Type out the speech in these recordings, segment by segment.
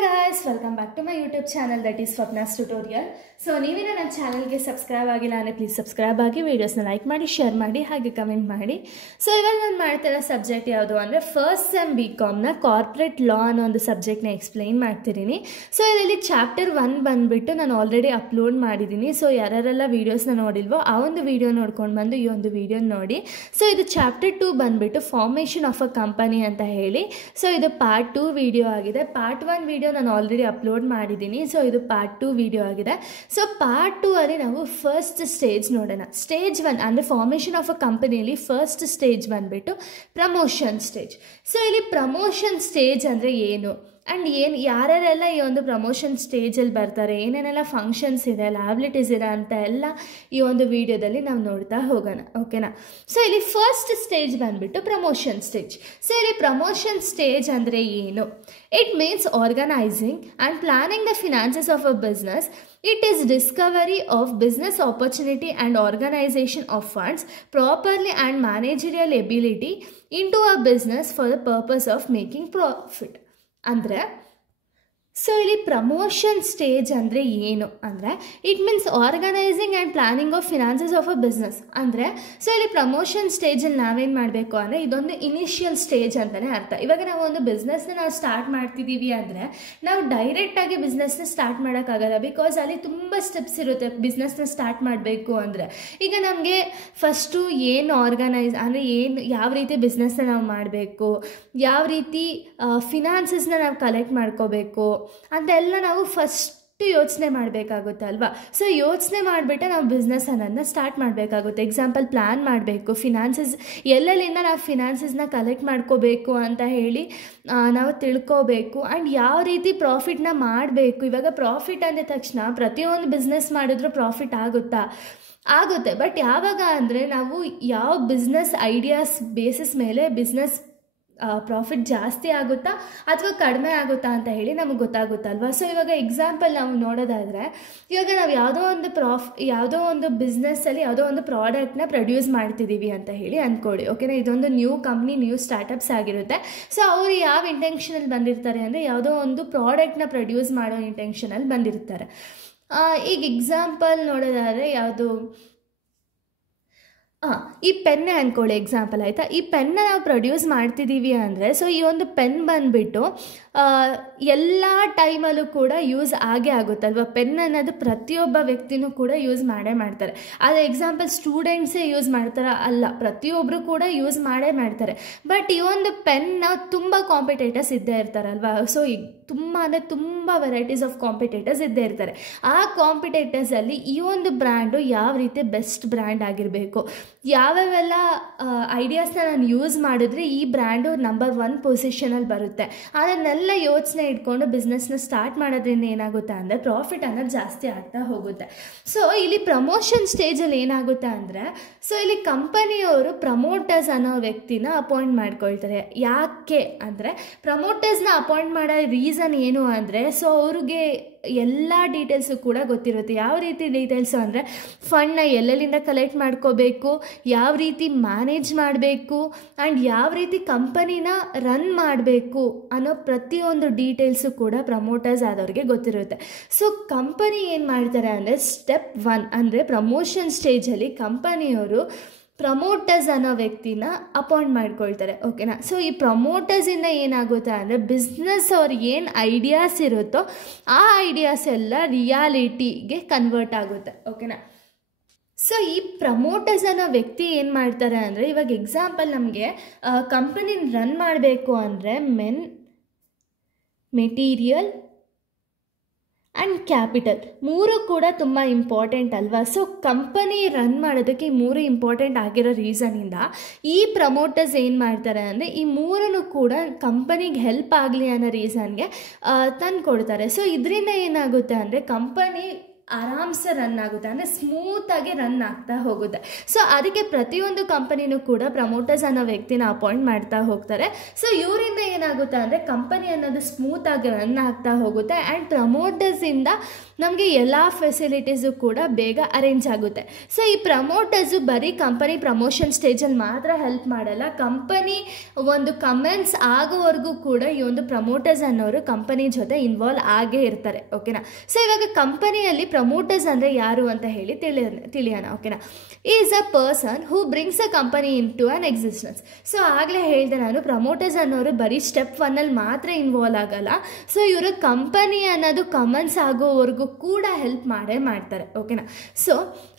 guys, welcome back to my YouTube channel that is Swapna's Tutorial. So ನೀವೇನ ನನ್ನ ಚಾನಲ್ಗೆ subscribe ಆಗಿಲ್ಲ ಅಂದರೆ ಪ್ಲೀಸ್ ಸಬ್ಸ್ಕ್ರೈಬ್ ಆಗಿ ವೀಡಿಯೋಸ್ನ ಲೈಕ್ ಮಾಡಿ ಶೇರ್ ಮಾಡಿ ಹಾಗೆ ಕಮೆಂಟ್ ಮಾಡಿ. ಸೊ ಇವಾಗ ನಾನು ಮಾಡ್ತಿರೋ ಸಬ್ಜೆಕ್ಟ್ ಯಾವುದು ಅಂದರೆ ಫಸ್ಟ್ ಸೆಮ್ BComನ ಕಾರ್ಪೊರೇಟ್ ಲಾ ಅನ್ನೋ ಒಂದು ಸಬ್ಜೆಕ್ಟ್ನ ಎಕ್ಸ್ಪ್ಲೈನ್ ಮಾಡ್ತಿದ್ದೀನಿ. ಸೊ ಇದರಲ್ಲಿ ಚಾಪ್ಟರ್ 1 ಬಂದುಬಿಟ್ಟು ನಾನು ಆಲ್ರೆಡಿ ಅಪ್ಲೋಡ್ ಮಾಡಿದ್ದೀನಿ. ಸೊ ಯಾರೆಲ್ಲ ವೀಡಿಯೋಸ್ನ ನೋಡಿಲ್ವೋ ಆ ಒಂದು ವೀಡಿಯೋ ನೋಡ್ಕೊಂಡು ಬಂದು ಈ ಒಂದು ವೀಡಿಯೋ ನೋಡಿ. ಸೊ ಇದು ಚಾಪ್ಟರ್ 2 ಬಂದುಬಿಟ್ಟು ಫಾರ್ಮೇಷನ್ ಆಫ್ ಅ ಕಂಪನಿ ಅಂತ ಹೇಳಿ. ಸೊ ಇದು ಪಾರ್ಟ್ 2 ವಿಡಿಯೋ ಆಗಿದೆ. ಪಾರ್ಟ್ 1 ವಿಡಿಯೋ ನಾನು ಆಲ್ರೆಡಿ ಅಪ್ಲೋಡ್ ಮಾಡಿದ್ದೀನಿ. ಸೊ ಇದು ಪಾರ್ಟ್ 2 ವಿಡಿಯೋ ಆಗಿದೆ. ಸೊ ಪಾರ್ಟ್ 2 ಅಲ್ಲಿ ನಾವು ಫಸ್ಟ್ ಸ್ಟೇಜ್ ನೋಡೋಣ. ಸ್ಟೇಜ್ 1 ಅಂದರೆ ಫಾರ್ಮೇಷನ್ ಆಫ್ ಅ ಕಂಪನಿಯಲ್ಲಿ ಫಸ್ಟ್ ಸ್ಟೇಜ್ ಬಂದುಬಿಟ್ಟು ಪ್ರಮೋಷನ್ ಸ್ಟೇಜ್. ಸೊ ಇಲ್ಲಿ ಪ್ರಮೋಷನ್ ಸ್ಟೇಜ್ ಅಂದರೆ ಏನು ಆ್ಯಂಡ್ ಯಾರ್ಯಾರೆಲ್ಲ ಈ ಒಂದು ಪ್ರಮೋಷನ್ ಸ್ಟೇಜಲ್ಲಿ ಬರ್ತಾರೆ, ಏನೇನೆಲ್ಲ ಫಂಕ್ಷನ್ಸ್ ಇದೆ, ಲ್ಯಾಬಿಲಿಟೀಸ್ ಇದೆ ಅಂತ ಎಲ್ಲ ಈ ಒಂದು ವಿಡಿಯೋದಲ್ಲಿ ನಾವು ನೋಡ್ತಾ ಹೋಗೋಣ. ಓಕೆನಾ? ಸೊ ಇಲ್ಲಿ ಫಸ್ಟ್ ಸ್ಟೇಜ್ ಬಂದುಬಿಟ್ಟು ಪ್ರಮೋಷನ್ ಸ್ಟೇಜ್. ಸೊ ಇಲ್ಲಿ ಪ್ರಮೋಷನ್ ಸ್ಟೇಜ್ ಅಂದರೆ ಏನು? It means organising and planning the finances of a business. It is discovery of business opportunity and organization of funds properly and managerial ability into a business for the purpose of making profit. ಅಂದರೆ so ಇಲ್ಲಿ promotion stage ಅಂದರೆ ಏನು ಅಂದರೆ it means organising and planning of finances of a business. ಅಂದರೆ so ಇಲ್ಲಿ promotion ಸ್ಟೇಜಲ್ಲಿ ನಾವೇನು ಮಾಡಬೇಕು ಅಂದರೆ ಇದೊಂದು ಇನಿಷಿಯಲ್ ಸ್ಟೇಜ್ ಅಂತಲೇ ಅರ್ಥ. ಇವಾಗ ನಾವು ಒಂದು ಬಿಸ್ನೆಸ್ನ ನಾವು ಸ್ಟಾರ್ಟ್ ಮಾಡ್ತಿದ್ದೀವಿ ಅಂದರೆ ನಾವು ಡೈರೆಕ್ಟಾಗಿ ಬಿಸ್ನೆಸ್ನ ಸ್ಟಾರ್ಟ್ ಮಾಡೋಕ್ಕಾಗಲ್ಲ. ಬಿಕಾಸ್ ಅಲ್ಲಿ ತುಂಬ ಸ್ಟೆಪ್ಸ್ ಇರುತ್ತೆ ಬಿಸ್ನೆಸ್ನ ಸ್ಟಾರ್ಟ್ ಮಾಡಬೇಕು ಅಂದರೆ. ಈಗ ನಮಗೆ ಫಸ್ಟು ಏನು ಆರ್ಗನೈಸ್ ಅಂದರೆ ಯಾವ ರೀತಿ ಬಿಸ್ನೆಸ್ನ ನಾವು ಮಾಡಬೇಕು, ಯಾವ ರೀತಿ ಫಿನಾನ್ಸಸ್ನ ನಾವು ಕಲೆಕ್ಟ್ ಮಾಡ್ಕೋಬೇಕು ಅಂತೆಲ್ಲ ನಾವು ಫಸ್ಟ್ ಯೋಚನೆ ಮಾಡಬೇಕಾಗುತ್ತೆ ಅಲ್ವಾ. ಸೊ ಯೋಚನೆ ಮಾಡಿಬಿಟ್ಟೆ ನಾವು ಬಿಸ್ನೆಸ್ ಅನ್ನೋದನ್ನ ಸ್ಟಾರ್ಟ್ ಮಾಡಬೇಕಾಗುತ್ತೆ. ಎಕ್ಸಾಂಪಲ್ ಪ್ಲ್ಯಾನ್ ಮಾಡಬೇಕು, ಫಿನಾನ್ಸಸ್ ಎಲ್ಲೆಲ್ಲಿಂದ ನಾವು ಫಿನಾನ್ಸಸ್ನ ಕಲೆಕ್ಟ್ ಮಾಡ್ಕೋಬೇಕು ಅಂತ ಹೇಳಿ ನಾವು ತಿಳ್ಕೋಬೇಕು. ಆ್ಯಂಡ್ ಯಾವ ರೀತಿ ಪ್ರಾಫಿಟ್ನ ಮಾಡಬೇಕು. ಇವಾಗ ಪ್ರಾಫಿಟ್ ಅಂದ ತಕ್ಷಣ ಪ್ರತಿಯೊಂದು ಬಿಸ್ನೆಸ್ ಮಾಡಿದ್ರೂ ಪ್ರಾಫಿಟ್ ಆಗುತ್ತೆ. ಬಟ್ ಯಾವಾಗ ಅಂದರೆ ನಾವು ಯಾವ ಬಿಸ್ನೆಸ್ ಐಡಿಯಾಸ್ ಬೇಸಿಸ್ ಮೇಲೆ ಬಿಸ್ನೆಸ್ ಪ್ರಾಫಿಟ್ ಜಾಸ್ತಿ ಆಗುತ್ತಾ ಅಥವಾ ಕಡಿಮೆ ಆಗುತ್ತಾ ಅಂತ ಹೇಳಿ ನಮಗೆ ಗೊತ್ತಾಗುತ್ತಲ್ವ. ಸೊ ಇವಾಗ ಎಕ್ಸಾಂಪಲ್ ನಾವು ನೋಡೋದಾದರೆ ಇವಾಗ ನಾವು ಯಾವುದೋ ಒಂದು ಬಿಸ್ನೆಸ್ಸಲ್ಲಿ ಯಾವುದೋ ಒಂದು ಪ್ರಾಡಕ್ಟ್ನ ಪ್ರೊಡ್ಯೂಸ್ ಮಾಡ್ತಿದ್ದೀವಿ ಅಂತ ಹೇಳಿ ಅಂದ್ಕೊಳ್ಳಿ. ಓಕೆನಾ? ಇದೊಂದು ನ್ಯೂ ಕಂಪ್ನಿ, ನ್ಯೂ ಸ್ಟಾರ್ಟಪ್ಸ್ ಆಗಿರುತ್ತೆ. ಸೊ ಅವರು ಯಾವ ಇಂಟೆನ್ಷನಲ್ಲಿ ಬಂದಿರ್ತಾರೆ ಅಂದರೆ ಯಾವುದೋ ಒಂದು ಪ್ರಾಡಕ್ಟ್ನ ಪ್ರೊಡ್ಯೂಸ್ ಮಾಡೋ ಇಂಟೆನ್ಷನಲ್ಲಿ ಬಂದಿರ್ತಾರೆ. ಈಗ ಎಕ್ಸಾಂಪಲ್ ನೋಡೋದಾದರೆ ಯಾವುದು ಈ ಪೆನ್ನೇ ಅಂದ್ಕೊಳ್ಳಿ ಎಕ್ಸಾಂಪಲ್, ಆಯಿತಾ? ಈ ಪೆನ್ನ ನಾವು ಪ್ರೊಡ್ಯೂಸ್ ಮಾಡ್ತಿದ್ದೀವಿ ಅಂದರೆ ಸೊ ಈ ಒಂದು ಪೆನ್ ಬಂದುಬಿಟ್ಟು ಎಲ್ಲ ಟೈಮಲ್ಲೂ ಕೂಡ ಯೂಸ್ ಆಗೇ ಆಗುತ್ತಲ್ವ. ಪೆನ್ ಅನ್ನೋದು ಪ್ರತಿಯೊಬ್ಬ ವ್ಯಕ್ತಿನೂ ಕೂಡ ಯೂಸ್ ಮಾಡೇ. ಆದರೆ ಎಕ್ಸಾಂಪಲ್ ಸ್ಟೂಡೆಂಟ್ಸೇ ಯೂಸ್ ಮಾಡ್ತಾರಾ? ಅಲ್ಲ, ಪ್ರತಿಯೊಬ್ಬರು ಕೂಡ ಯೂಸ್ ಮಾಡ್ತಾರೆ. ಬಟ್ ಈ ಒಂದು ಪೆನ್ನ ತುಂಬ ಕಾಂಪಿಟೇಟರ್ಸ್ ಇದ್ದೇ ಇರ್ತಾರಲ್ವ. ಸೊ ಈಗ ತುಂಬ ವೆರೈಟೀಸ್ ಆಫ್ ಕಾಂಪಿಟೇಟರ್ಸ್ ಇದ್ದೇ ಇರ್ತಾರೆ. ಆ ಕಾಂಪಿಟೇಟರ್ಸಲ್ಲಿ ಈ ಒಂದು ಬ್ರ್ಯಾಂಡು ಯಾವ ರೀತಿ ಬೆಸ್ಟ್ ಬ್ರ್ಯಾಂಡ್ ಆಗಿರಬೇಕು, ಯಾವ್ಯಾವೆಲ್ಲ ಐಡಿಯಾಸ್ನ ನಾನು ಯೂಸ್ ಮಾಡಿದ್ರೆ ಈ ಬ್ರ್ಯಾಂಡು ನಂಬರ್ 1 ಪೊಸಿಷನಲ್ಲಿ ಬರುತ್ತೆ, ಅದನ್ನೆಲ್ಲ ಯೋಚನೆ ಇಟ್ಕೊಂಡು ಬಿಸ್ನೆಸ್ನ ಸ್ಟಾರ್ಟ್ ಮಾಡೋದ್ರಿಂದ ಏನಾಗುತ್ತೆ ಅಂದರೆ ಪ್ರಾಫಿಟ್ ಅನ್ನೋದು ಜಾಸ್ತಿ ಆಗ್ತಾ ಹೋಗುತ್ತೆ. ಸೊ ಇಲ್ಲಿ ಪ್ರಮೋಷನ್ ಸ್ಟೇಜಲ್ಲಿ ಏನಾಗುತ್ತೆ ಅಂದರೆ ಸೊ ಇಲ್ಲಿ ಕಂಪನಿಯವರು ಪ್ರಮೋಟರ್ಸ್ ಅನ್ನೋ ವ್ಯಕ್ತಿನ ಅಪಾಯಿಂಟ್ ಮಾಡ್ಕೊಳ್ತಾರೆ. ಯಾಕೆ ಅಂದರೆ ಪ್ರಮೋಟರ್ಸ್ನ ಅಪಾಯಿಂಟ್ ಮಾಡೋ ರೀಸನ್ ಏನು ಅಂದರೆ ಸೊ ಅವ್ರಿಗೆ ಎಲ್ಲ ಡೀಟೇಲ್ಸು ಕೂಡ ಗೊತ್ತಿರುತ್ತೆ. ಯಾವ ರೀತಿ ಡೀಟೇಲ್ಸು ಅಂದರೆ ಫಂಡ್ನ ಎಲ್ಲೆಲ್ಲಿಂದ ಕಲೆಕ್ಟ್ ಮಾಡ್ಕೋಬೇಕು, ಯಾವ ರೀತಿ ಮ್ಯಾನೇಜ್ ಮಾಡಬೇಕು ಆ್ಯಂಡ್ ಯಾವ ರೀತಿ ಕಂಪನಿನ ರನ್ ಮಾಡಬೇಕು ಅನ್ನೋ ಪ್ರತಿಯೊಂದು ಡೀಟೇಲ್ಸು ಕೂಡ ಪ್ರಮೋಟರ್ಸ್ ಆದವ್ರಿಗೆ ಗೊತ್ತಿರುತ್ತೆ. ಸೊ ಕಂಪನಿ ಏನು ಮಾಡ್ತಾರೆ ಅಂದರೆ ಸ್ಟೆಪ್ 1 ಅಂದರೆ ಪ್ರಮೋಷನ್ ಸ್ಟೇಜಲ್ಲಿ ಕಂಪನಿಯವರು ಪ್ರಮೋಟರ್ಸ್ ಅನ್ನೋ ವ್ಯಕ್ತಿನ ಅಪಾಯಿಂಟ್ ಮಾಡ್ಕೊಳ್ತಾರೆ. ಓಕೆನಾ? ಸೊ ಈ ಪ್ರಮೋಟರ್ಸಿಂದ ಏನಾಗುತ್ತೆ ಅಂದರೆ ಬಿಸ್ನೆಸ್ ಅವ್ರಿಗೆ ಏನು ಐಡಿಯಾಸ್ ಇರುತ್ತೋ ಆ ಐಡಿಯಾಸ್ ಎಲ್ಲ ರಿಯಾಲಿಟಿಗೆ ಕನ್ವರ್ಟ್ ಆಗುತ್ತೆ. ಓಕೆನಾ? ಸೊ ಈ ಪ್ರಮೋಟರ್ಸ್ ಅನ್ನೋ ವ್ಯಕ್ತಿ ಏನು ಮಾಡ್ತಾರೆ ಅಂದರೆ ಇವಾಗ ಎಕ್ಸಾಂಪಲ್ ನಮಗೆ ಕಂಪನಿನ ರನ್ ಮಾಡಬೇಕು ಅಂದರೆ ಮೆಟೀರಿಯಲ್ ಆ್ಯಂಡ್ ಕ್ಯಾಪಿಟಲ್ 3 ಕೂಡ ತುಂಬ ಇಂಪಾರ್ಟೆಂಟ್ ಅಲ್ವಾ. ಸೊ ಕಂಪನಿ ರನ್ ಮಾಡೋದಕ್ಕೆ ಈ 3 ಇಂಪಾರ್ಟೆಂಟ್ ಆಗಿರೋ ರೀಸನಿಂದ ಈ ಪ್ರಮೋಟರ್ಸ್ ಏನು ಮಾಡ್ತಾರೆ ಅಂದರೆ ಈ 3 ಕೂಡ ಕಂಪನಿಗೆ ಹೆಲ್ಪ್ ಆಗಲಿ ಅನ್ನೋ ರೀಸನ್ಗೆ ತಂದು ಕೊಡ್ತಾರೆ. ಸೊ ಇದರಿಂದ ಏನಾಗುತ್ತೆ ಅಂದರೆ ಕಂಪನಿ ಆರಾಮ್ಸೆ ರನ್ ಆಗುತ್ತೆ, ಅಂದರೆ ಸ್ಮೂತಾಗಿ ರನ್ ಆಗ್ತಾ ಹೋಗುತ್ತೆ. ಸೊ ಅದಕ್ಕೆ ಪ್ರತಿಯೊಂದು ಕಂಪನಿನೂ ಕೂಡ ಪ್ರಮೋಟರ್ಸ್ ಅನ್ನೋ ವ್ಯಕ್ತಿನ ಅಪಾಯಿಂಟ್ ಮಾಡ್ತಾ ಹೋಗ್ತಾರೆ. ಸೊ ಇವರಿಂದ ಏನಾಗುತ್ತೆ ಅಂದರೆ ಕಂಪನಿ ಅನ್ನೋದು ಸ್ಮೂತಾಗಿ ರನ್ ಆಗ್ತಾ ಹೋಗುತ್ತೆ. ಆ್ಯಂಡ್ ಪ್ರಮೋಟರ್ಸಿಂದ ನಮಗೆ ಎಲ್ಲ ಫೆಸಿಲಿಟೀಸು ಕೂಡ ಬೇಗ ಅರೇಂಜ್ ಆಗುತ್ತೆ. ಸೊ ಈ ಪ್ರಮೋಟರ್ಸು ಬರೀ ಕಂಪನಿ ಪ್ರಮೋಷನ್ ಸ್ಟೇಜಲ್ಲಿ ಮಾತ್ರ ಹೆಲ್ಪ್ ಮಾಡಲ್ಲ, ಕಂಪನಿ ಒಂದು ಕಮೆಂಟ್ಸ್ ಆಗೋವರೆಗೂ ಕೂಡ ಈ ಒಂದು ಪ್ರಮೋಟರ್ಸ್ ಅನ್ನೋರು ಕಂಪನಿ ಜೊತೆ ಇನ್ವಾಲ್ವ್ ಆಗೇ ಇರ್ತಾರೆ. ಓಕೆನಾ. ಸೊ ಇವಾಗ ಕಂಪನಿಯಲ್ಲಿ ಪ್ರಮೋಟರ್ಸ್ ಅಂದರೆ ಯಾರು ಅಂತ ಹೇಳಿ ತಿಳಿಯೋಣ. ಓಕೆನಾ. Is a person who brings a company into an existence. So ಆಗಲೇ ಹೇಳಿದೆ ನಾನು, ಪ್ರಮೋಟರ್ಸ್ ಅನ್ನೋರು ಬರೀ ಸ್ಟೆಪ್ 1ಅಲ್ಲಿ ಮಾತ್ರ ಇನ್ವಾಲ್ವ್ ಆಗಲ್ಲ. ಸೊ ಇವರು ಕಂಪನಿ ಅನ್ನೋದು ಕಮೆಂಟ್ಸ್ ಆಗೋವರೆಗೂ ಕೂಡ ಹೆಲ್ಪ್ ಮಾಡೇ ಮಾಡ್ತಾರೆ. ಓಕೆನಾ. ಸೊ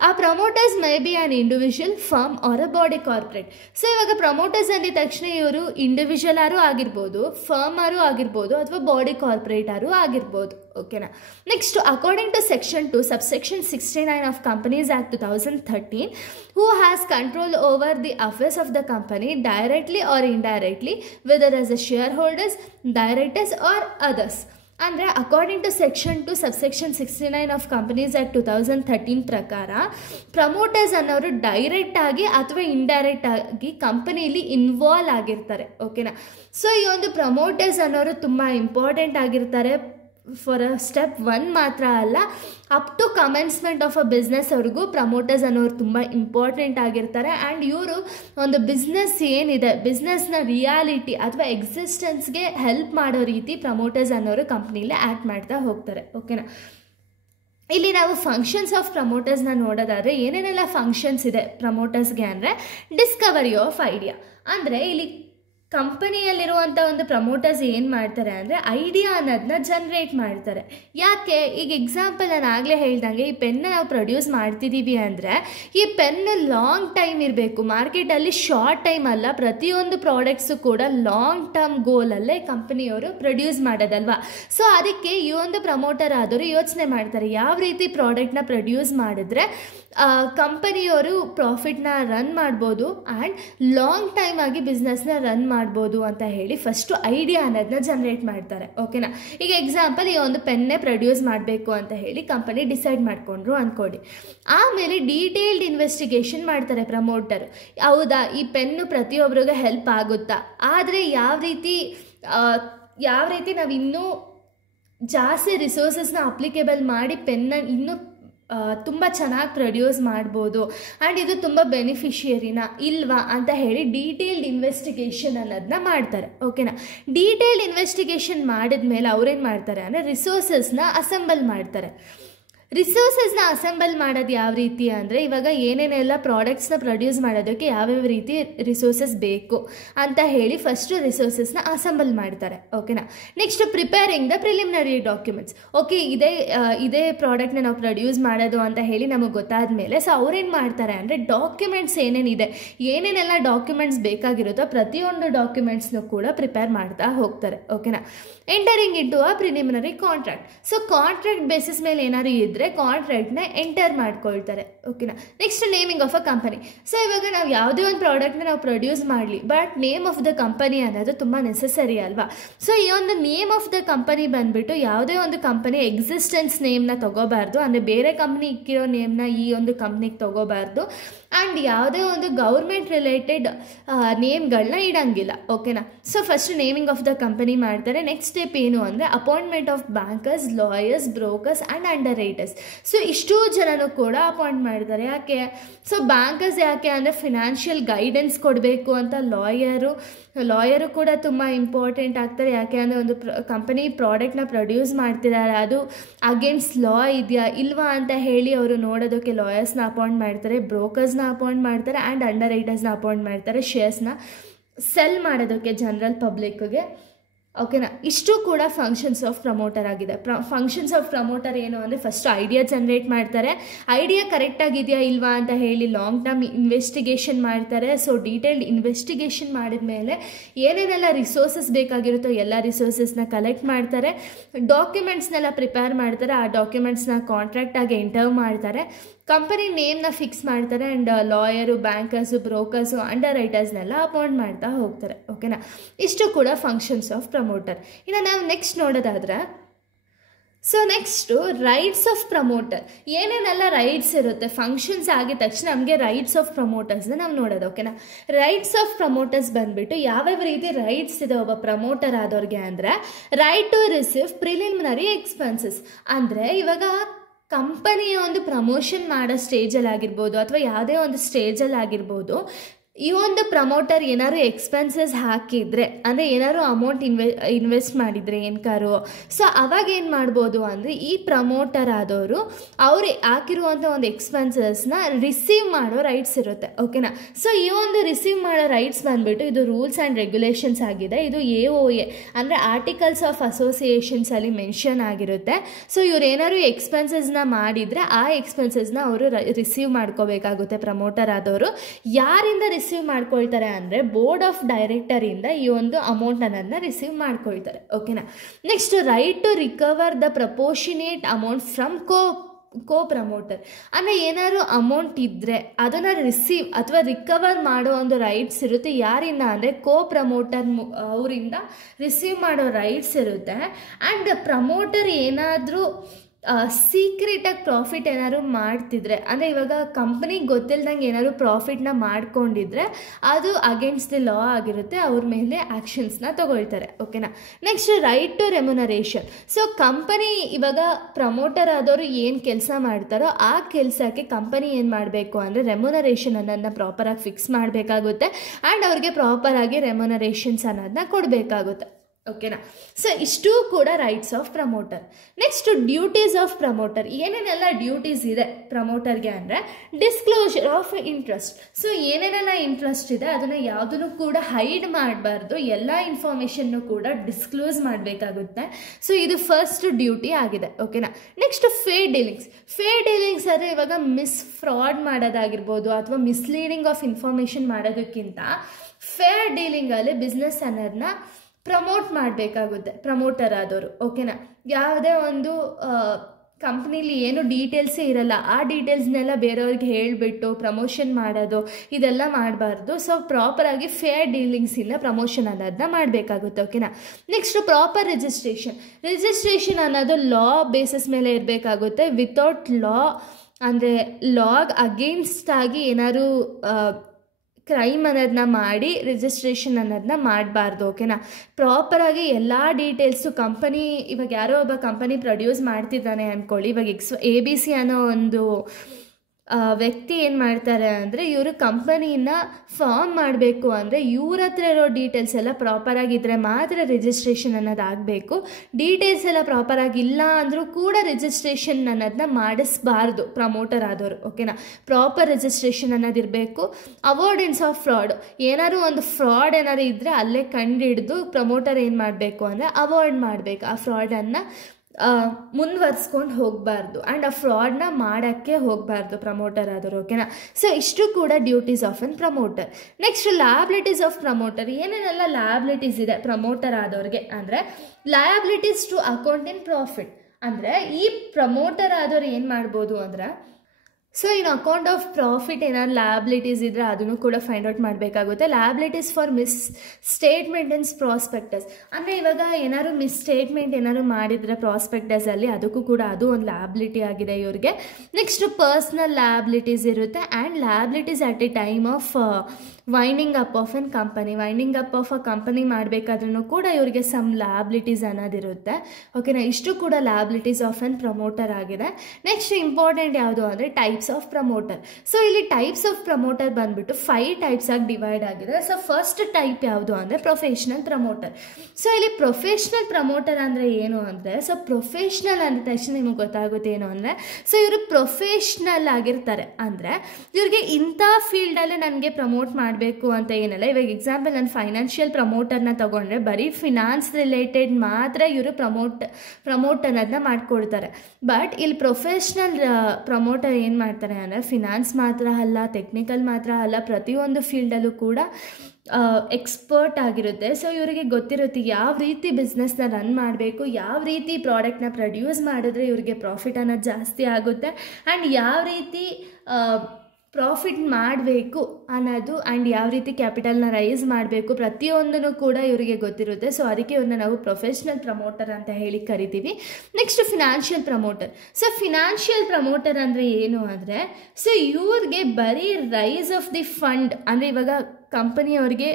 ಆ promoters may be an individual, firm or a body corporate. So ಇವಾಗ ಪ್ರಮೋಟರ್ಸ್ ಅಂದಿದ ತಕ್ಷಣ ಇವರು ಇಂಡಿವಿಜುವಲ್ ಆರು ಆಗಿರ್ಬೋದು, ಫರ್ಮ್ ಆರು ಆಗಿರ್ಬೋದು, ಅಥವಾ ಬಾಡಿ ಕಾರ್ಪೊರೇಟ್ ಆರು ಆಗಿರ್ಬೋದು. ಓಕೆನಾ. Next, according to section 2 subsection 69 of companies act 2013, who has control over the affairs of the company directly or indirectly, whether as a shareholders, directors or others. ಅಂದರೆ according to section 2 subsection 69 of companies act 2013 ಪ್ರಕಾರ promoters ಅನ್ನೋರು ಡೈರೆಕ್ಟಾಗಿ ಅಥವಾ indirect ಆಗಿ ಕಂಪನಿಲಿ involve ಆಗಿರ್ತಾರೆ. ಓಕೆನಾ. So ಈ ಒಂದು ಪ್ರಮೋಟರ್ಸ್ ಅನ್ನೋರು ತುಂಬ ಇಂಪಾರ್ಟೆಂಟ್ ಆಗಿರ್ತಾರೆ. ಫಾರ್ ಅ ಸ್ಟೆಪ್ 1 ಮಾತ್ರ ಅಲ್ಲ, up to commencement of a ಬಿಸ್ನೆಸ್ವರೆಗೂ ಪ್ರಮೋಟರ್ಸ್ ಅನ್ನೋರು ತುಂಬ ಇಂಪಾರ್ಟೆಂಟ್ ಆಗಿರ್ತಾರೆ. ಆ್ಯಂಡ್ ಇವರು ಒಂದು ಬಿಸ್ನೆಸ್ ಏನಿದೆ, ಬಿಸ್ನೆಸ್ನ ರಿಯಾಲಿಟಿ ಅಥವಾ ಎಕ್ಸಿಸ್ಟೆನ್ಸ್ಗೆ ಹೆಲ್ಪ್ ಮಾಡೋ ರೀತಿ ಪ್ರಮೋಟರ್ಸ್ ಅನ್ನೋರು ಕಂಪ್ನಿಲೇ ಆ್ಯಕ್ಟ್ ಮಾಡ್ತಾ ಹೋಗ್ತಾರೆ. ಓಕೆನಾ. ಇಲ್ಲಿ ನಾವು ಫಂಕ್ಷನ್ಸ್ ಆಫ್ ಪ್ರಮೋಟರ್ಸ್ನ ನೋಡೋದಾದರೆ ಏನೇನೆಲ್ಲ ಫಂಕ್ಷನ್ಸ್ ಇದೆ ಪ್ರಮೋಟರ್ಸ್ಗೆ ಅಂದರೆ, ಡಿಸ್ಕವರಿ ಆಫ್ ಐಡಿಯಾ. ಅಂದರೆ ಇಲ್ಲಿ ಕಂಪನಿಯಲ್ಲಿರುವಂಥ ಒಂದು ಪ್ರಮೋಟರ್ಸ್ ಏನು ಮಾಡ್ತಾರೆ ಅಂದರೆ ಐಡಿಯಾ ಅನ್ನೋದನ್ನ ಜನ್ರೇಟ್ ಮಾಡ್ತಾರೆ. ಯಾಕೆ? ಈಗ ಎಕ್ಸಾಂಪಲ್ ನಾನು ಆಗಲೇ ಹೇಳ್ದಂಗೆ, ಈ ಪೆನ್ನ ನಾವು ಪ್ರೊಡ್ಯೂಸ್ ಮಾಡ್ತಿದ್ದೀವಿ ಅಂದರೆ ಈ ಪೆನ್ನು ಲಾಂಗ್ ಟೈಮ್ ಇರಬೇಕು, ಮಾರ್ಕೆಟಲ್ಲಿ ಶಾರ್ಟ್ ಟೈಮ್ ಅಲ್ಲ. ಪ್ರತಿಯೊಂದು ಪ್ರಾಡಕ್ಟ್ಸು ಕೂಡ ಲಾಂಗ್ ಟರ್ಮ್ ಗೋಲಲ್ಲೇ ಕಂಪನಿಯವರು ಪ್ರೊಡ್ಯೂಸ್ ಮಾಡೋದಲ್ವಾ. ಸೊ ಅದಕ್ಕೆ ಈ ಒಂದು ಪ್ರಮೋಟರ್ ಆದವರು ಯೋಚನೆ ಮಾಡ್ತಾರೆ, ಯಾವ ರೀತಿ ಪ್ರಾಡಕ್ಟ್ನ ಪ್ರೊಡ್ಯೂಸ್ ಮಾಡಿದ್ರೆ ಕಂಪನಿಯವರು ಪ್ರಾಫಿಟ್ನ ರನ್ ಮಾಡ್ಬೋದು ಆ್ಯಂಡ್ ಲಾಂಗ್ ಟೈಮ್ ಆಗಿ ಬಿಸ್ನೆಸ್ನ ರನ್ ಮಾಡ್ಬೋದು ಅಂತ ಹೇಳಿ ಫಸ್ಟು ಐಡಿಯಾ ಅನ್ನೋದನ್ನ ಜನ್ರೇಟ್ ಮಾಡ್ತಾರೆ. ಓಕೆನಾ. ಈಗ ಎಕ್ಸಾಂಪಲ್, ಈ ಒಂದು ಪೆನ್ನೇ ಪ್ರೊಡ್ಯೂಸ್ ಮಾಡಬೇಕು ಅಂತ ಹೇಳಿ ಕಂಪನಿ ಡಿಸೈಡ್ ಮಾಡಿಕೊಂಡ್ರು ಅಂದ್ಕೊಳ್ಳಿ. ಆಮೇಲೆ ಡೀಟೇಲ್ಡ್ ಇನ್ವೆಸ್ಟಿಗೇಷನ್ ಮಾಡ್ತಾರೆ ಪ್ರಮೋಟರ್. ಹೌದಾ, ಈ ಪೆನ್ನು ಪ್ರತಿಯೊಬ್ಬರಿಗೂ ಹೆಲ್ಪ್ ಆಗುತ್ತಾ, ಆದರೆ ಯಾವ ರೀತಿ ನಾವು ಇನ್ನೂ ಜಾಸ್ತಿ ರಿಸೋರ್ಸಸ್ನ ಅಪ್ಲಿಕೇಬಲ್ ಮಾಡಿ ಪೆನ್ನ ಇನ್ನೂ ತುಂಬ ಚೆನ್ನಾಗಿ ಪ್ರೊಡ್ಯೂಸ್ ಮಾಡ್ಬೋದು ಆ್ಯಂಡ್ ಇದು ತುಂಬ ಬೆನಿಫಿಷಿಯರಿನಾ ಇಲ್ವಾ ಅಂತ ಹೇಳಿ ಡೀಟೇಲ್ಡ್ ಇನ್ವೆಸ್ಟಿಗೇಷನ್ ಅನ್ನೋದನ್ನ ಮಾಡ್ತಾರೆ. ಓಕೆನಾ. ಡೀಟೇಲ್ಡ್ ಇನ್ವೆಸ್ಟಿಗೇಷನ್ ಮಾಡಿದ ಮೇಲೆ ಅವ್ರೇನು ಮಾಡ್ತಾರೆ ಅಂದರೆ ರಿಸೋರ್ಸಸ್ನ ಅಸೆಂಬಲ್ ಮಾಡ್ತಾರೆ. ರಿಸೋರ್ಸಸ್ನ ಅಸೆಂಬಲ್ ಮಾಡೋದು ಯಾವ ರೀತಿ ಅಂದರೆ, ಇವಾಗ ಏನೇನೆಲ್ಲ ಪ್ರಾಡಕ್ಟ್ಸ್ನ ಪ್ರೊಡ್ಯೂಸ್ ಮಾಡೋದಕ್ಕೆ ಯಾವ್ಯಾವ ರೀತಿ ರಿಸೋರ್ಸಸ್ ಬೇಕು ಅಂತ ಹೇಳಿ ಫಸ್ಟು ರಿಸೋರ್ಸಸ್ನ ಅಸೆಂಬಲ್ ಮಾಡ್ತಾರೆ. ಓಕೆನಾ. Next, preparing the preliminary documents. Okay, ಇದೇ ಪ್ರಾಡಕ್ಟ್ನ ನಾವು ಪ್ರೊಡ್ಯೂಸ್ ಮಾಡೋದು ಅಂತ ಹೇಳಿ ನಮಗೆ ಗೊತ್ತಾದ ಮೇಲೆ ಸೊ ಅವ್ರೇನು ಮಾಡ್ತಾರೆ ಅಂದರೆ ಡಾಕ್ಯುಮೆಂಟ್ಸ್ ಏನೇನೆಲ್ಲ ಡಾಕ್ಯುಮೆಂಟ್ಸ್ ಬೇಕಾಗಿರುತ್ತೋ ಪ್ರತಿಯೊಂದು ಡಾಕ್ಯುಮೆಂಟ್ಸ್ನೂ ಕೂಡ ಪ್ರಿಪೇರ್ ಮಾಡ್ತಾ ಹೋಗ್ತಾರೆ. ಓಕೆನಾ. Entering into a preliminary contract. So contract basis ಮೇಲೆ ಏನಾದ್ರು ಇದ್ದರೆ ಕಾಂಟ್ರಾಕ್ಟ್ನ ಎಂಟರ್ ಮಾಡ್ಕೊಳ್ತಾರೆ. ಓಕೆನಾ. Next, naming of a company. So ಇವಾಗ ನಾವು ಯಾವುದೇ ಒಂದು ಪ್ರಾಡಕ್ಟ್ನ ನಾವು ಪ್ರೊಡ್ಯೂಸ್ ಮಾಡಲಿ, but name of the company ಅನ್ನೋದು ತುಂಬ ನೆಸೆಸರಿ ಅಲ್ವಾ. ಸೊ ಈ ಒಂದು ನೇಮ್ ಆಫ್ ದ ಕಂಪನಿ ಬಂದುಬಿಟ್ಟು ಯಾವುದೇ ಒಂದು ಕಂಪನಿ ಎಕ್ಸಿಸ್ಟೆನ್ಸ್ ನೇಮ್ನ ತೊಗೋಬಾರ್ದು, ಅಂದರೆ ಬೇರೆ ಕಂಪ್ನಿ ಇಕ್ಕಿರೋ ನೇಮ್ನ ಈ ಒಂದು ಕಂಪ್ನಿಗೆ ತೊಗೋಬಾರ್ದು. ಆ್ಯಂಡ್ ಯಾವುದೇ ಒಂದು ಗೌರ್ಮೆಂಟ್ ರಿಲೇಟೆಡ್ ನೇಮ್ಗಳನ್ನ ಇಡಂಗಿಲ್ಲ. ಓಕೆನಾ. So first naming of the company ಮಾಡ್ತಾರೆ. ನೆಕ್ಸ್ಟ್ ಸ್ಟೆಪ್ ಏನು ಅಂದರೆ appointment of bankers, lawyers, brokers and under writers. So ಇಷ್ಟೂ ಜನನು ಕೂಡ ಅಪಾಯಿಂಟ್ ಮಾಡ್ತಾರೆ. ಯಾಕೆ? ಸೊ ಬ್ಯಾಂಕರ್ಸ್ ಯಾಕೆ ಅಂದರೆ ಫಿನಾನ್ಷಿಯಲ್ ಗೈಡೆನ್ಸ್ ಕೊಡಬೇಕು ಅಂತ ಲಾಯರು ಕೂಡ ತುಂಬ ಇಂಪಾರ್ಟೆಂಟ್ ಆಗ್ತಾರೆ. ಯಾಕೆ ಅಂದರೆ ಒಂದು ಕಂಪನಿ ಪ್ರಾಡಕ್ಟ್ನ ಪ್ರೊಡ್ಯೂಸ್ ಮಾಡ್ತಿದ್ದಾರೆ, ಅದು ಅಗೇನ್ಸ್ಟ್ ಲಾ ಇದೆಯಾ ಇಲ್ವಾ ಅಂತ ಹೇಳಿ ಅವರು ನೋಡೋದಕ್ಕೆ ಲಾಯರ್ಸ್ನ ಅಪಾಯಿಂಟ್ ಮಾಡ್ತಾರೆ, ಬ್ರೋಕರ್ಸ್ನ ಅಪಾಯಿಂಟ್ ಮಾಡ್ತಾರೆ ಆ್ಯಂಡ್ ಅಂಡರ್ ರೈಟರ್ಸ್ನ ಅಪಾಯಿಂಟ್ ಮಾಡ್ತಾರೆ, ಶೇರ್ಸ್ನ ಸೆಲ್ ಮಾಡೋದಕ್ಕೆ ಜನರಲ್ ಪಬ್ಲಿಕ್ಗೆ. ಓಕೆನಾ. ಇಷ್ಟು ಕೂಡ ಫಂಕ್ಷನ್ಸ್ ಆಫ್ ಪ್ರಮೋಟರ್ ಆಗಿದೆ. ಫಂಕ್ಷನ್ಸ್ ಆಫ್ ಪ್ರಮೋಟರ್ ಏನು ಅಂದರೆ ಫಸ್ಟ್ ಐಡಿಯಾ ಜನ್ರೇಟ್ ಮಾಡ್ತಾರೆ, ಐಡಿಯಾ ಕರೆಕ್ಟಾಗಿದೆಯಾ ಇಲ್ವಾ ಅಂತ ಹೇಳಿ ಲಾಂಗ್ ಟರ್ಮ್ ಇನ್ವೆಸ್ಟಿಗೇಷನ್ ಮಾಡ್ತಾರೆ. ಸೊ ಡೀಟೇಲ್ಡ್ ಇನ್ವೆಸ್ಟಿಗೇಷನ್ ಮಾಡಿದ ಮೇಲೆ ಏನೇನೆಲ್ಲ ರಿಸೋರ್ಸಸ್ ಬೇಕಾಗಿರುತ್ತೋ ಎಲ್ಲ ರಿಸೋರ್ಸಸ್ನ ಕಲೆಕ್ಟ್ ಮಾಡ್ತಾರೆ, ಡಾಕ್ಯುಮೆಂಟ್ಸ್ನೆಲ್ಲ ಪ್ರಿಪೇರ್ ಮಾಡ್ತಾರೆ, ಆ ಡಾಕ್ಯುಮೆಂಟ್ಸ್ನ ಕಾಂಟ್ರಾಕ್ಟಾಗಿ ಎಂಟರ್ ಮಾಡ್ತಾರೆ, ಕಂಪನಿ ನೇಮ್ನ ಫಿಕ್ಸ್ ಮಾಡ್ತಾರೆ ಆ್ಯಂಡ್ ಲಾಯರು, ಬ್ಯಾಂಕರ್ಸು, ಬ್ರೋಕರ್ಸು, ಅಂಡರ್ ರೈಟರ್ಸ್ನೆಲ್ಲ ಅಪಾಯಿಂಟ್ ಮಾಡ್ತಾ ಹೋಗ್ತಾರೆ. ಓಕೆನಾ. ಇಷ್ಟು ಕೂಡ ಫಂಕ್ಷನ್ಸ್ ಆಫ್ ಪ್ರಮೋಟರ್. ಇನ್ನು ನಾವು ನೆಕ್ಸ್ಟ್ ನೋಡೋದಾದರೆ so next rights of promoter. ಏನೇನೆಲ್ಲ ರೈಟ್ಸ್ ಇರುತ್ತೆ, ಫಂಕ್ಷನ್ಸ್ ಆಗಿದ ತಕ್ಷಣ ನಮಗೆ ರೈಟ್ಸ್ ಆಫ್ ಪ್ರಮೋಟರ್ಸ್ನ ನಾವು ನೋಡೋದು. ಓಕೆನಾ, ರೈಟ್ಸ್ ಆಫ್ ಪ್ರಮೋಟರ್ಸ್ ಬಂದುಬಿಟ್ಟು ಯಾವ್ಯಾವ ರೀತಿ ರೈಟ್ಸ್ ಇದೆ ಒಬ್ಬ ಪ್ರಮೋಟರ್ ಆದವ್ರಿಗೆ ಅಂದರೆ, right to receive preliminary expenses. ಅಂದರೆ ಇವಾಗ ಕಂಪನಿಯ ಒಂದು ಪ್ರಮೋಷನ್ ಮಾಡೋ ಸ್ಟೇಜಲ್ಲಿ ಆಗಿರ್ಬೋದು ಅಥವಾ ಯಾವುದೇ ಒಂದು ಸ್ಟೇಜಲ್ಲಿ ಆಗಿರ್ಬೋದು, ಈ ಒಂದು ಪ್ರಮೋಟರ್ ಏನಾದ್ರು ಎಕ್ಸ್ಪೆನ್ಸಸ್ ಹಾಕಿದರೆ, ಅಂದರೆ ಏನಾದ್ರು ಅಮೌಂಟ್ ಇನ್ವೆಸ್ಟ್ ಮಾಡಿದರೆ ಏನ್ಕಾರು, ಸೊ ಅವಾಗ ಏನು ಮಾಡ್ಬೋದು ಅಂದರೆ ಈ ಪ್ರಮೋಟರ್ ಆದವರು ಅವ್ರು ಹಾಕಿರುವಂಥ ಒಂದು ಎಕ್ಸ್ಪೆನ್ಸಸ್ನ ರಿಸೀವ್ ಮಾಡೋ ರೈಟ್ಸ್ ಇರುತ್ತೆ. ಓಕೆನಾ, ಸೊ ಈ ಒಂದು ರಿಸೀವ್ ಮಾಡೋ ರೈಟ್ಸ್ ಬಂದುಬಿಟ್ಟು ಇದು ರೂಲ್ಸ್ ಆ್ಯಂಡ್ ರೆಗ್ಯುಲೇಷನ್ಸ್ ಆಗಿದೆ. ಇದು AOA ಅಂದರೆ ಆರ್ಟಿಕಲ್ಸ್ ಆಫ್ ಅಸೋಸಿಯೇಷನ್ಸಲ್ಲಿ ಮೆನ್ಷನ್ ಆಗಿರುತ್ತೆ. ಸೊ ಇವ್ರು ಏನಾದ್ರು ಎಕ್ಸ್ಪೆನ್ಸಸ್ನ ಮಾಡಿದರೆ ಆ ಎಕ್ಸ್ಪೆನ್ಸಸ್ನ ಅವರು ರಿಸೀವ್ ಮಾಡ್ಕೋಬೇಕಾಗುತ್ತೆ ಪ್ರಮೋಟರ್ ಆದವರು. ಯಾರಿಂದ ರಿಸೀವ್ ಮಾಡ್ಕೊಳ್ತಾರೆ ಅಂದರೆ ಬೋರ್ಡ್ ಆಫ್ ಡೈರೆಕ್ಟರಿಂದ ಈ ಒಂದು ಅಮೌಂಟ್ ಅನ್ನೋದನ್ನ ರಿಸೀವ್ ಮಾಡ್ಕೊಳ್ತಾರೆ. ಓಕೆನಾ, next right to recover the proportionate amount from co promoter. ಅಂದರೆ ಏನಾದ್ರು ಅಮೌಂಟ್ ಇದ್ದರೆ ಅದನ್ನು ರಿಸೀವ್ ಅಥವಾ ರಿಕವರ್ ಮಾಡೋ ಒಂದು ರೈಟ್ಸ್ ಇರುತ್ತೆ. ಯಾರಿಂದ ಅಂದರೆ ಕೋ ಪ್ರಮೋಟರ್ ಅವರಿಂದ ರಿಸೀವ್ ಮಾಡೋ ರೈಟ್ಸ್ ಇರುತ್ತೆ. ಆ್ಯಂಡ್ ಪ್ರಮೋಟರ್ ಏನಾದರೂ ಸೀಕ್ರೆಟಾಗಿ ಪ್ರಾಫಿಟ್ ಏನಾದ್ರು ಮಾಡ್ತಿದ್ರೆ, ಅಂದರೆ ಇವಾಗ ಕಂಪ್ನಿಗೆ ಗೊತ್ತಿಲ್ದಂಗೆ ಏನಾದ್ರು ಪ್ರಾಫಿಟ್ನ ಮಾಡ್ಕೊಂಡಿದ್ರೆ ಅದು ಅಗೇನ್ಸ್ಟ್ ದಿ ಲಾ ಆಗಿರುತ್ತೆ, ಅವ್ರ ಮೇಲೆ ಆ್ಯಕ್ಷನ್ಸ್ನ ತಗೊಳ್ತಾರೆ. ಓಕೆನಾ, next right to remuneration. So company ಇವಾಗ ಪ್ರಮೋಟರ್ ಆದವರು ಏನು ಕೆಲಸ ಮಾಡ್ತಾರೋ ಆ ಕೆಲಸಕ್ಕೆ ಕಂಪನಿ ಏನು ಮಾಡಬೇಕು ಅಂದರೆ ರೆಮ್ಯುನರೇಷನ್ ಅನ್ನೋದನ್ನ ಪ್ರಾಪರಾಗಿ ಫಿಕ್ಸ್ ಮಾಡಬೇಕಾಗುತ್ತೆ. ಆ್ಯಂಡ್ ಅವ್ರಿಗೆ ಪ್ರಾಪರಾಗಿ ರೆಮ್ಯುನರೇಷನ್ಸ್ ಅನ್ನೋದನ್ನ ಕೊಡಬೇಕಾಗುತ್ತೆ. ಓಕೆನಾ, ಸೊ ಇಷ್ಟೂ ಕೂಡ rights of promoter. Next duties of promoter. ಏನೇನೆಲ್ಲ ಡ್ಯೂಟೀಸ್ ಇದೆ ಪ್ರಮೋಟರ್ಗೆ ಅಂದರೆ, ಡಿಸ್ಕ್ಲೋಷರ್ ಆಫ್ ಇಂಟ್ರೆಸ್ಟ್. ಸೊ ಏನೇನೆಲ್ಲ ಇಂಟ್ರೆಸ್ಟ್ ಇದೆ ಅದನ್ನು ಯಾವುದನ್ನು ಕೂಡ ಹೈಡ್ ಮಾಡಬಾರ್ದು, ಎಲ್ಲ ಇನ್ಫಾರ್ಮೇಷನ್ನು ಕೂಡ ಡಿಸ್ಕ್ಲೋಸ್ ಮಾಡಬೇಕಾಗುತ್ತೆ. ಸೊ ಇದು ಫಸ್ಟ್ ಡ್ಯೂಟಿ ಆಗಿದೆ. ಓಕೆನಾ, next fair dealings. Fair dealings ಅಂದರೆ ಇವಾಗ ಫ್ರಾಡ್ ಮಾಡೋದಾಗಿರ್ಬೋದು ಅಥವಾ ಮಿಸ್ಲೀಡಿಂಗ್ ಆಫ್ ಇನ್ಫಾರ್ಮೇಷನ್ ಮಾಡೋದಕ್ಕಿಂತ ಫೇರ್ ಡೀಲಿಂಗಲ್ಲಿ ಬಿಸ್ನೆಸ್ ಅನ್ನೋದನ್ನ ಪ್ರಮೋಟ್ ಮಾಡಬೇಕಾಗುತ್ತೆ ಪ್ರಮೋಟರ್ ಆದವರು. ಓಕೆನಾ, ಯಾವುದೇ ಒಂದು ಕಂಪ್ನೀಲಿ ಏನು ಡೀಟೇಲ್ಸೇ ಇರಲ್ಲ ಆ ಡೀಟೇಲ್ಸ್ನೆಲ್ಲ ಬೇರೆಯವ್ರಿಗೆ ಹೇಳಿಬಿಟ್ಟು ಪ್ರಮೋಷನ್ ಮಾಡೋದು ಇದೆಲ್ಲ ಮಾಡಬಾರ್ದು. ಸೊ ಪ್ರಾಪರಾಗಿ ಫೇರ್ ಡೀಲಿಂಗ್ಸಿಂದ ಪ್ರಮೋಷನ್ ಅನ್ನೋದನ್ನ ಮಾಡಬೇಕಾಗುತ್ತೆ. ಓಕೆನಾ, ನೆಕ್ಸ್ಟ್ ಪ್ರಾಪರ್ ರಿಜಿಸ್ಟ್ರೇಷನ್ ಅನ್ನೋದು ಲಾ ಬೇಸಿಸ್ ಮೇಲೆ ಇರಬೇಕಾಗುತ್ತೆ. ವಿತೌಟ್ ಲಾ ಅಂದರೆ ಲಾಗ್ ಅಗೇನ್ಸ್ಟ್ ಆಗಿ ಏನಾದ್ರು ಕ್ರೈಮ್ ಅನ್ನೋದನ್ನ ಮಾಡಿ ರಿಜಿಸ್ಟ್ರೇಷನ್ ಅನ್ನೋದನ್ನ ಮಾಡಬಾರ್ದು. ಓಕೆನಾ, ಪ್ರಾಪರಾಗಿ ಎಲ್ಲ ಡೀಟೇಲ್ಸು ಕಂಪನಿ ಇವಾಗ ಯಾರೋ ಒಬ್ಬ ಕಂಪನಿ ಪ್ರೊಡ್ಯೂಸ್ ಮಾಡ್ತಿದ್ದಾನೆ ಅಂದ್ಕೊಳ್ಳಿ. ಇವಾಗ ABC ಅನ್ನೋ ಒಂದು ವ್ಯಕ್ತಿ ಏನು ಮಾಡ್ತಾರೆ ಅಂದರೆ, ಇವರು ಕಂಪನಿನ ಫಾರ್ಮ್ ಮಾಡಬೇಕು ಅಂದರೆ ಇವ್ರ ಹತ್ರ ಇರೋ ಡೀಟೇಲ್ಸ್ ಎಲ್ಲ ಪ್ರಾಪರಾಗಿದ್ದರೆ ಮಾತ್ರ ರಿಜಿಸ್ಟ್ರೇಷನ್ ಅನ್ನೋದು ಆಗಬೇಕು. ಡೀಟೇಲ್ಸ್ ಎಲ್ಲ ಪ್ರಾಪರಾಗಿಲ್ಲ ಅಂದರೂ ಕೂಡ ರಿಜಿಸ್ಟ್ರೇಷನ್ ಅನ್ನೋದನ್ನ ಮಾಡಿಸ್ಬಾರ್ದು ಪ್ರಮೋಟರ್ ಆದವರು. ಓಕೆನಾ, ಪ್ರಾಪರ್ ರಿಜಿಸ್ಟ್ರೇಷನ್ ಅನ್ನೋದಿರಬೇಕು. Avoidance of fraud. ಏನಾದ್ರು ಒಂದು ಫ್ರಾಡ್ ಏನಾದ್ರು ಇದ್ದರೆ ಅಲ್ಲೇ ಕಂಡುಹಿಡಿದು ಪ್ರಮೋಟರ್ ಏನು ಮಾಡಬೇಕು ಅಂದರೆ ಅವಾಯ್ಡ್ ಮಾಡಬೇಕು. ಆ ಫ್ರಾಡನ್ನು ಮುಂದುವರ್ಸ್ಕೊಂಡು ಹೋಗಬಾರ್ದು ಆ್ಯಂಡ್ ಆ ಫ್ರಾಡ್ನ ಮಾಡೋಕ್ಕೆ ಹೋಗಬಾರ್ದು ಪ್ರಮೋಟರ್ ಆದವರು. ಓಕೆನಾ, ಸೊ ಇಷ್ಟು ಕೂಡ duties of an promoter. Next liabilities of promoter. ಏನೇನೆಲ್ಲ ಲಯಬಿಲಿಟೀಸ್ ಇದೆ ಪ್ರಮೋಟರ್ ಆದವ್ರಿಗೆ ಅಂದರೆ, liabilities to account in profit. ಅಂದರೆ ಈ ಪ್ರಮೋಟರ್ ಆದವ್ರು ಏನು ಮಾಡ್ಬೋದು ಅಂದರೆ, so in account of profit ಏನಾದ್ರು ಲಯಬಿಲಿಟೀಸ್ ಇದ್ದರೆ ಅದನ್ನು ಕೂಡ ಫೈಂಡ್ ಔಟ್ ಮಾಡಬೇಕಾಗುತ್ತೆ. Liabilities for statement in prospectus. ಅಂದರೆ ಇವಾಗ ಏನಾದ್ರು ಸ್ಟೇಟ್ಮೆಂಟ್ ಏನಾದ್ರು ಮಾಡಿದರೆ ಪ್ರಾಸ್ಪೆಕ್ಟಸಲ್ಲಿ ಅದಕ್ಕೂ ಕೂಡ ಅದು ಒಂದು ಲಯಬಿಲಿಟಿ ಆಗಿದೆ ಇವ್ರಿಗೆ. ನೆಕ್ಸ್ಟ್ ಪರ್ಸ್ನಲ್ ಲಯಬಿಲಿಟೀಸ್ ಇರುತ್ತೆ and liabilities at a time of winding up of an company. Winding up of a company ಮಾಡಬೇಕಾದ್ರೂ ಕೂಡ ಇವರಿಗೆ ಸಮ್ ಲಯಬಿಲಿಟೀಸ್ ಅನ್ನೋದಿರುತ್ತೆ. ಓಕೆನಾ, ಇಷ್ಟು ಕೂಡ ಲಯಬಿಲಿಟೀಸ್ ಆಫ್ ಎನ್ ಪ್ರಮೋಟರ್ ಆಗಿದೆ. ನೆಕ್ಸ್ಟ್ ಇಂಪಾರ್ಟೆಂಟ್ ಯಾವುದು ಅಂದರೆ ಟೈಪ್ಸ್ ಆಫ್ ಪ್ರಮೋಟರ್. ಸೊ ಇಲ್ಲಿ ಟೈಪ್ಸ್ ಆಫ್ ಪ್ರಮೋಟರ್ ಬಂದುಬಿಟ್ಟು 5 ಟೈಪ್ಸ್ ಆಗಿ ಡಿವೈಡ್ ಆಗಿದೆ. ಸೊ ಫಸ್ಟ್ ಟೈಪ್ ಯಾವುದು ಅಂದರೆ ಪ್ರೊಫೆಷ್ನಲ್ ಪ್ರಮೋಟರ್. ಸೊ ಇಲ್ಲಿ ಪ್ರೊಫೆಷ್ನಲ್ ಪ್ರಮೋಟರ್ ಅಂದರೆ ಏನು ಅಂದರೆ, ಸೊ ಪ್ರೊಫೆಷ್ನಲ್ ಅಂದ ತಕ್ಷಣ ನಿಮಗೆ ಗೊತ್ತಾಗುತ್ತೆ ಏನು ಅಂದರೆ, ಸೊ ಇವರು ಪ್ರೊಫೆಷ್ನಲ್ ಆಗಿರ್ತಾರೆ. ಅಂದರೆ ಇವ್ರಿಗೆ ಇಂಥ ಫೀಲ್ಡಲ್ಲೇ ನನಗೆ ಪ್ರಮೋಟ್ ಮಾಡಬೇಕು ಅಂತ ಏನಿಲ್ಲ. ಇವಾಗ ಎಕ್ಸಾಂಪಲ್ ನಾನು ಫೈನಾನ್ಷಿಯಲ್ ಪ್ರಮೋಟರ್ನ ತಗೊಂಡ್ರೆ ಬರೀ ಫಿನಾನ್ಸ್ ರಿಲೇಟೆಡ್ ಮಾತ್ರ ಇವರು ಪ್ರಮೋಟ್ ಅನ್ನೋದನ್ನ ಮಾಡಿಕೊಡ್ತಾರೆ. ಬಟ್ ಇಲ್ಲಿ ಪ್ರೊಫೆಷ್ನಲ್ ಪ್ರಮೋಟರ್ ಏನು ಮಾಡ್ತಾರೆ ಅಂದರೆ, ಫಿನಾನ್ಸ್ ಮಾತ್ರ ಅಲ್ಲ, ಟೆಕ್ನಿಕಲ್ ಮಾತ್ರ ಅಲ್ಲ, ಪ್ರತಿಯೊಂದು ಫೀಲ್ಡಲ್ಲೂ ಕೂಡ ಎಕ್ಸ್ಪರ್ಟ್ ಆಗಿರುತ್ತೆ. ಸೊ ಇವರಿಗೆ ಗೊತ್ತಿರುತ್ತೆ ಯಾವ ರೀತಿ ಬಿಸ್ನೆಸ್ನ ರನ್ ಮಾಡಬೇಕು, ಯಾವ ರೀತಿ ಪ್ರಾಡಕ್ಟ್ನ ಪ್ರೊಡ್ಯೂಸ್ ಮಾಡಿದ್ರೆ ಇವರಿಗೆ ಪ್ರಾಫಿಟ್ ಅನ್ನೋದು ಜಾಸ್ತಿ ಆಗುತ್ತೆ, ಆ್ಯಂಡ್ ಯಾವ ರೀತಿ ಪ್ರಾಫಿಟ್ ಮಾಡಬೇಕು ಅನ್ನೋದು ಆ್ಯಂಡ್ ಯಾವ ರೀತಿ ಕ್ಯಾಪಿಟಲ್ನ ರೈಸ್ ಮಾಡಬೇಕು ಪ್ರತಿಯೊಂದನ್ನು ಕೂಡ ಇವರಿಗೆ ಗೊತ್ತಿರುತ್ತೆ. ಸೊ ಅದಕ್ಕೆ ಇವ್ರನ್ನ ನಾವು ಪ್ರೊಫೆಷ್ನಲ್ ಪ್ರಮೋಟರ್ ಅಂತ ಹೇಳಿ ಕರಿತೀವಿ. Next financial promoter. So financial promoter ಅಂದರೆ ಏನು ಅಂದರೆ, ಸೊ ಇವ್ರಿಗೆ ಬರೀ ರೈಸ್ ಆಫ್ ದಿ ಫಂಡ್ ಅಂದರೆ ಇವಾಗ ಕಂಪನಿಯವ್ರಿಗೆ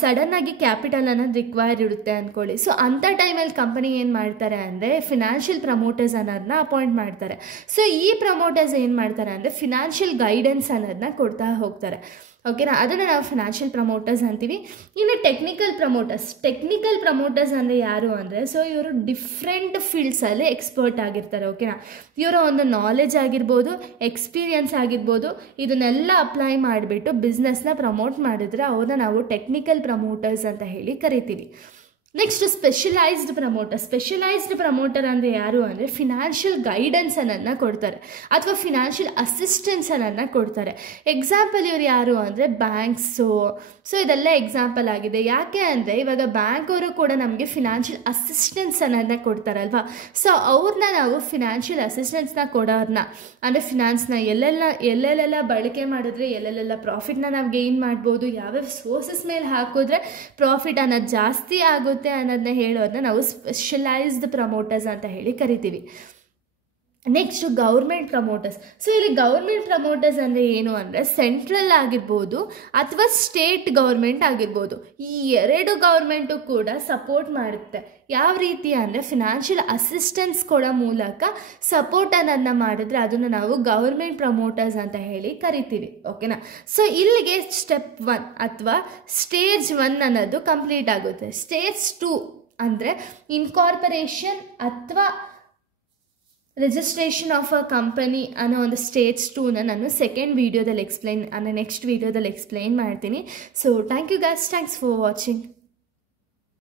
ಸಡನ್ನಾಗಿ ಕ್ಯಾಪಿಟಲ್ ಅನ್ನೋದು ರಿಕ್ವೈರ್ ಇರುತ್ತೆ ಅಂದ್ಕೊಳ್ಳಿ. ಸೊ ಅಂಥ ಟೈಮಲ್ಲಿ ಕಂಪನಿ ಏನು ಮಾಡ್ತಾರೆ ಅಂದರೆ ಫಿನಾನ್ಷಿಯಲ್ ಪ್ರಮೋಟರ್ಸ್ ಅನ್ನೋದನ್ನ ಅಪಾಯಿಂಟ್ ಮಾಡ್ತಾರೆ. ಸೊ ಈ ಪ್ರಮೋಟರ್ಸ್ ಏನು ಮಾಡ್ತಾರೆ ಅಂದರೆ ಫಿನಾನ್ಷಿಯಲ್ ಗೈಡೆನ್ಸ್ ಅನ್ನೋದನ್ನ ಕೊಡ್ತಾ ಹೋಗ್ತಾರೆ. ಓಕೆನಾ, ಅದನ್ನು ನಾವು ಫಿನಾನ್ಷಿಯಲ್ ಪ್ರಮೋಟರ್ಸ್ ಅಂತೀವಿ. ಇನ್ನು ಟೆಕ್ನಿಕಲ್ ಪ್ರಮೋಟರ್ಸ್ ಅಂದರೆ ಯಾರು ಅಂದರೆ, ಸೊ ಇವರು ಡಿಫ್ರೆಂಟ್ ಫೀಲ್ಡ್ಸಲ್ಲಿ ಎಕ್ಸ್ಪರ್ಟ್ ಆಗಿರ್ತಾರೆ. ಓಕೆನಾ, ಇವರ ಒಂದು ನಾಲೆಜ್ ಆಗಿರ್ಬೋದು, ಎಕ್ಸ್ಪೀರಿಯನ್ಸ್ ಆಗಿರ್ಬೋದು, ಇದನ್ನೆಲ್ಲ ಅಪ್ಲೈ ಮಾಡಿಬಿಟ್ಟು ಬಿಸ್ನೆಸ್ನ ಪ್ರಮೋಟ್ ಮಾಡಿದ್ರೆ ಅವ್ರನ್ನ ನಾವು ಟೆಕ್ನಿಕಲ್ ಪ್ರಮೋಟರ್ಸ್ ಅಂತ ಹೇಳಿ ಕರಿತೀವಿ. ನೆಕ್ಸ್ಟ್ ಸ್ಪೆಷಲೈಸ್ಡ್ ಪ್ರಮೋಟರ್ ಅಂದರೆ ಯಾರು ಅಂದರೆ ಫಿನಾನ್ಷಿಯಲ್ ಗೈಡೆನ್ಸ್ ಅನ್ನೋದನ್ನ ಕೊಡ್ತಾರೆ ಅಥವಾ ಫಿನಾನ್ಷಿಯಲ್ ಅಸಿಸ್ಟೆನ್ಸ್ ಅನ್ನೋದನ್ನ ಕೊಡ್ತಾರೆ. ಎಕ್ಸಾಂಪಲ್ ಇವ್ರು ಯಾರು ಅಂದರೆ ಬ್ಯಾಂಕ್ಸು. ಸೊ ಇದೆಲ್ಲ ಎಕ್ಸಾಂಪಲ್ ಆಗಿದೆ. ಯಾಕೆ ಅಂದರೆ ಇವಾಗ ಬ್ಯಾಂಕ್ ಅವರು ಕೂಡ ನಮಗೆ ಫಿನಾನ್ಷಿಯಲ್ ಅಸಿಸ್ಟೆನ್ಸ್ ಅನ್ನೋದನ್ನ ಕೊಡ್ತಾರಲ್ವ. ಸೊ ಅವ್ರನ್ನ ನಾವು ಫಿನಾನ್ಷಿಯಲ್ ಅಸಿಸ್ಟೆನ್ಸ್ನ ಕೊಡೋರನ್ನ ಅಂದರೆ ಫಿನಾನ್ಸ್ನ ಎಲ್ಲೆಲ್ಲೆಲ್ಲ ಬಳಕೆ ಮಾಡಿದ್ರೆ ಎಲ್ಲೆಲ್ಲೆಲ್ಲ ಪ್ರಾಫಿಟ್ನ ನಾವು ಗೇನ್ ಮಾಡ್ಬೋದು, ಯಾವ್ಯಾವ ಸೋರ್ಸಸ್ ಮೇಲೆ ಹಾಕಿದ್ರೆ ಪ್ರಾಫಿಟ್ ಅನ್ನೋದು ಜಾಸ್ತಿ ಆಗುತ್ತೆ ಅನ್ನೋದನ್ನ ಹೇಳೋದನ್ನ ನಾವು ಸ್ಪೆಷಲೈಸ್ಡ್ ಪ್ರಮೋಟರ್ಸ್ ಅಂತ ಹೇಳಿ ಕರಿತೀವಿ. Next government promoters. ಸೊ ಇಲ್ಲಿ ಗೌರ್ಮೆಂಟ್ ಪ್ರಮೋಟರ್ಸ್ ಅಂದರೆ ಏನು ಅಂದರೆ ಸೆಂಟ್ರಲ್ ಆಗಿರ್ಬೋದು ಅಥವಾ ಸ್ಟೇಟ್ ಗೌರ್ಮೆಂಟ್ ಆಗಿರ್ಬೋದು, ಈ ಎರಡು ಗೌರ್ಮೆಂಟು ಕೂಡ ಸಪೋರ್ಟ್ ಮಾಡುತ್ತೆ. ಯಾವ ರೀತಿ ಅಂದರೆ ಫಿನಾನ್ಷಿಯಲ್ ಅಸಿಸ್ಟೆನ್ಸ್ ಕೊಡೋ ಮೂಲಕ ಸಪೋರ್ಟ್ ಅನ್ನೋದನ್ನ ಮಾಡಿದ್ರೆ ಅದನ್ನು ನಾವು ಗೌರ್ಮೆಂಟ್ ಪ್ರಮೋಟರ್ಸ್ ಅಂತ ಹೇಳಿ ಕರಿತೀವಿ. ಓಕೆನಾ, ಸೊ ಇಲ್ಲಿಗೆ ಸ್ಟೆಪ್ 1 ಅಥವಾ ಸ್ಟೇಜ್ 1 ಅನ್ನೋದು ಕಂಪ್ಲೀಟ್ ಆಗುತ್ತೆ. ಸ್ಟೇಜ್ 2 ಅಂದರೆ ಇನ್ಕಾರ್ಪೊರೇಷನ್ ಅಥವಾ ರಿಜಿಸ್ಟ್ರೇಷನ್ ಆಫ್ ಅ ಕಂಪನಿ ಅನ್ನೋ ಒಂದು ಸ್ಟೇಜ್ 2ನ ನಾನು ನೆಕ್ಸ್ಟ್ ವೀಡಿಯೋದಲ್ಲಿ ಎಕ್ಸ್ಪ್ಲೈನ್ ಮಾಡ್ತೀನಿ. So thank you guys, thanks for watching.